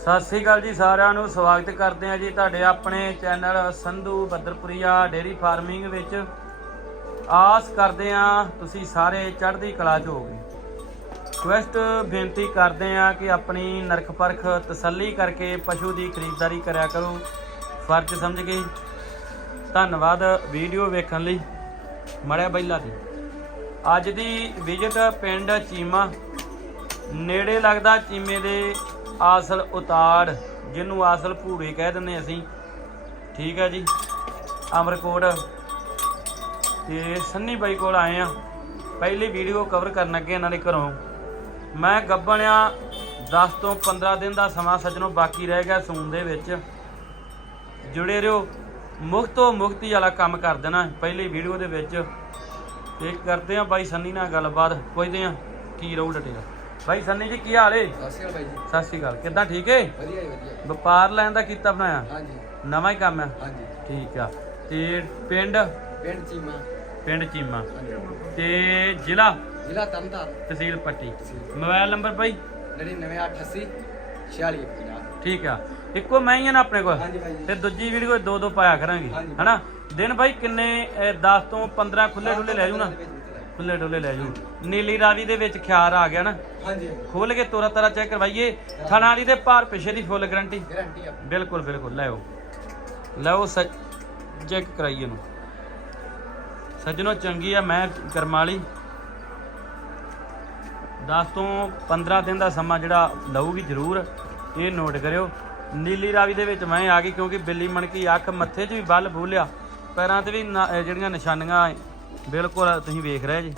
ਸਤਿ ਸ੍ਰੀ ਅਕਾਲ ਜੀ ਸਾਰਿਆਂ ਨੂੰ, ਸਵਾਗਤ ਕਰਦੇ ਹਾਂ ਜੀ ਤੁਹਾਡੇ ਆਪਣੇ channel Sandhu Badarpuria dairy farming ਵਿੱਚ। ਆਸ ਕਰਦੇ ਹਾਂ ਤੁਸੀਂ ਸਾਰੇ ਚੜ੍ਹਦੀ ਕਲਾ 'ਚ ਹੋਗੇ ਰਿਕੁਐਸਟ ਬੇਨਤੀ ਕਰਦੇ ਹਾਂ ਕਿ ਆਪਣੀ ਨਰਖ ਪਰਖ ਤਸੱਲੀ ਕਰਕੇ ਪਸ਼ੂ ਦੀ ਖਰੀਦਦਾਰੀ ਕਰਿਆ ਕਰੋ। ਫਰਜ਼ ਸਮਝ ਕੇ। ਧੰਨਵਾਦ ਵੀਡੀਓ ਵੇਖਣ ਲਈ। ਮੜਿਆ ਬੈਲਾ ਦੀ ਅੱਜ ਦੀ ਵਿਜ਼ਿਟ ਪਿੰਡ ਚੀਮਾ। ਨੇੜੇ ਲੱਗਦਾ ਚੀਮੇ ਦੇ ਆਸਲ ਉਤਾੜ, ਜਿਹਨੂੰ ਆਸਲ ਭੂੜੇ ਕਹਿ ਦਿੰਦੇ ਅਸੀਂ। ਠੀਕ ਹੈ ਜੀ। ਅਮਰਕੋਟ ਤੇ ਸੰਨੀ ਬਾਈ ਕੋਲ ਆਏ ਆ ਪਹਿਲੀ ਵੀਡੀਓ ਕਵਰ ਕਰਨ ਲੱਗੇ ਇਹਨਾਂ ਦੇ ਘਰੋਂ। ਮੈਂ ਗੱਬਣਿਆ 10 ਤੋਂ 15 ਦਿਨ ਦਾ ਸਮਾਂ ਸੱਜਣੋਂ ਬਾਕੀ ਰਹਿ ਗਿਆ ਸੂਨ ਦੇ ਵਿੱਚ। ਜੁੜੇ ਰਹੋ। ਮੁਕਤੋ ਮੁਕਤੀ ਵਾਲਾ ਕੰਮ ਕਰ ਦੇਣਾ ਪਹਿਲੀ ਵੀਡੀਓ ਦੇ ਵਿੱਚ। ਤੇ ਕਰਦੇ ਆ ਬਾਈ ਸੰਨੀ ਨਾਲ ਗੱਲਬਾਤ। ਪੁੱਛਦੇ ਆ ਕੀ ਰਹੂ ਡਟੇਗਾ ਬਾਈ ਸੰਨੀ ਜੀ ਕੀ ਹਾਲ ਏ? ਸਤਿ ਸ਼੍ਰੀ ਅਕਾਲ ਬਾਈ ਜੀ। ਸਤਿ ਸ਼੍ਰੀ ਅਕਾਲ ਕਿੱਦਾਂ ਠੀਕ ਏ? ਵਧੀਆ ਜੀ ਵਧੀਆ। ਵਪਾਰ ਲੈਣ ਦਾ ਕੀਤਾ ਬਣਾਇਆ? ਹਾਂਜੀ। ਨਵਾਂ ਹੀ ਕੰਮ ਆ? ਹਾਂਜੀ। ਠੀਕ ਆ। ਤੇ ਪਿੰਡ? ਪਿੰਡ ਚੀਮਾ। ਪਿੰਡ ਚੀਮਾ। ਤੇ ਜ਼ਿਲ੍ਹਾ? ਜ਼ਿਲ੍ਹਾ ਤਰਨਤਾਰਨ ਤਹਿਸੀਲ ਪੱਟੀ। ਮੋਬਾਈਲ ਨੰਬਰ ਬਾਈ? 99888 4650 ਠੀਕ ਆ। ਇੱਕੋ ਮੈਂ ਹੀ ਆ ਨਾ ਆਪਣੇ ਕੋਲ? ਤੇ ਦੂਜੀ ਵੀਡੀਓ ਦੋ ਦੋ ਪਾਇਆ ਕਰਾਂਗੇ। ਹਨਾ? ਦਿਨ ਬਾਈ ਕਿੰਨੇ 10 ਤੋਂ 15 ਖੁੱਲੇ ਡੁੱਲੇ ਲੈ ਜੂ ਨਾ। ਖੁੱਲੇ ਡੁੱਲੇ ਲੈ ਜੂ ਨੀਲੀ ਰਾਵੀ ਦੇ ਵਿੱਚ ਖਿਆਰ ਆ ਗਿਆ ਨਾ? ਹਾਂਜੀ। ਖੋਲ ਕੇ ਤੋਰਾ ਤਾਰਾ ਚੈੱਕ ਕਰਵਾਈਏ। ਥਣਾ ਵਾਲੀ ਦੇ ਭਾਰ ਪਿਛੇ ਦੀ ਫੁੱਲ ਗਰੰਟੀ ਗਾਰੰਟੀ ਆ। ਬਿਲਕੁਲ ਬਿਲਕੁਲ ਲੈਓ ਲਓ ਚੈੱਕ ਕਰਾਈਏ ਨੂੰ ਸੱਜਣੋ ਚੰਗੀ ਆ ਮੈਂ ਕਰਮਾਲੀ 10 ਤੋਂ 15 ਦਿਨ ਦਾ ਸਮਾਂ ਜਿਹੜਾ ਲਊਗੀ ਜ਼ਰੂਰ ਇਹ ਨੋਟ ਕਰਿਓ। ਨੀਲੀ ਰਾਵੀ ਦੇ ਵਿੱਚ ਮੈਂ ਆ ਗਈ ਕਿਉਂਕਿ ਬਿੱਲੀ ਮਣਕੀ ਅੱਖ ਮੱਥੇ 'ਚ ਵੀ ਬੱਲ ਬੂਲਿਆ। ਪੈਰਾਂ ਤੇ ਵੀ ਜਿਹੜੀਆਂ ਨਿਸ਼ਾਨੀਆਂ ਬਿਲਕੁਲ ਤੁਸੀਂ ਵੇਖ ਰਹੇ ਜੀ।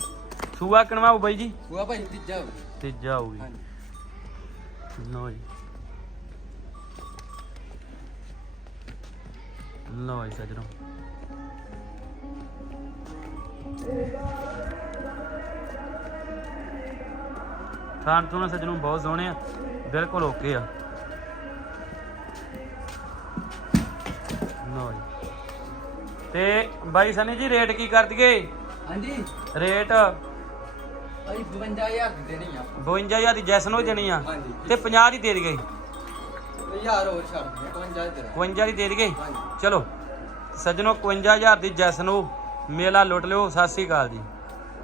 ਸੂਆ ਕਿਣਵਾ ਬਾਈ ਜੀ? ਉਹ ਭਾਈ ਤੀਜਾ ਤੀਜਾ ਹੋਊਗੀ ਹਾਂਜੀ। ਲਓ ਜੀ। ਲਓ ਜੀ ਸੱਜਣੋ। ਖਾਣ ਤੋਂ ਸੱਜਣੋ ਬਹੁਤ ਸੋਹਣੇ ਆ। ਬਿਲਕੁਲ ਓਕੇ ਆ। ਲਓ ਜੀ। ਤੇ ਬਾਈ ਸਨੀ ਜੀ ਰੇਟ ਕੀ ਕਰ ਦਈਏ? ਹਾਂਜੀ। ਰੇਟ? ਭਾਈ 52000 ਦੀ ਦੇਣੀ ਆ। 52000 ਦੀ ਜੈਸਨ ਹੋ ਜਾਣੀ ਆ। ਹਾਂਜੀ। ਤੇ 50 ਦੀ ਦੇ ਦਈਏ। ਯਾਰ ਹੋਰ ਛੱਡ ਦੇ 52 ਦੇ 52 ਦੀ ਦੇ ਦਈਏ। ਚਲੋ ਸੱਜਣੋ 51000 ਦੀ ਜੈਸਨ ਨੂੰ ਮੇਲਾ ਲੁੱਟ ਲਿਓ ਸਤਿ ਸ੍ਰੀ ਅਕਾਲ ਜੀ।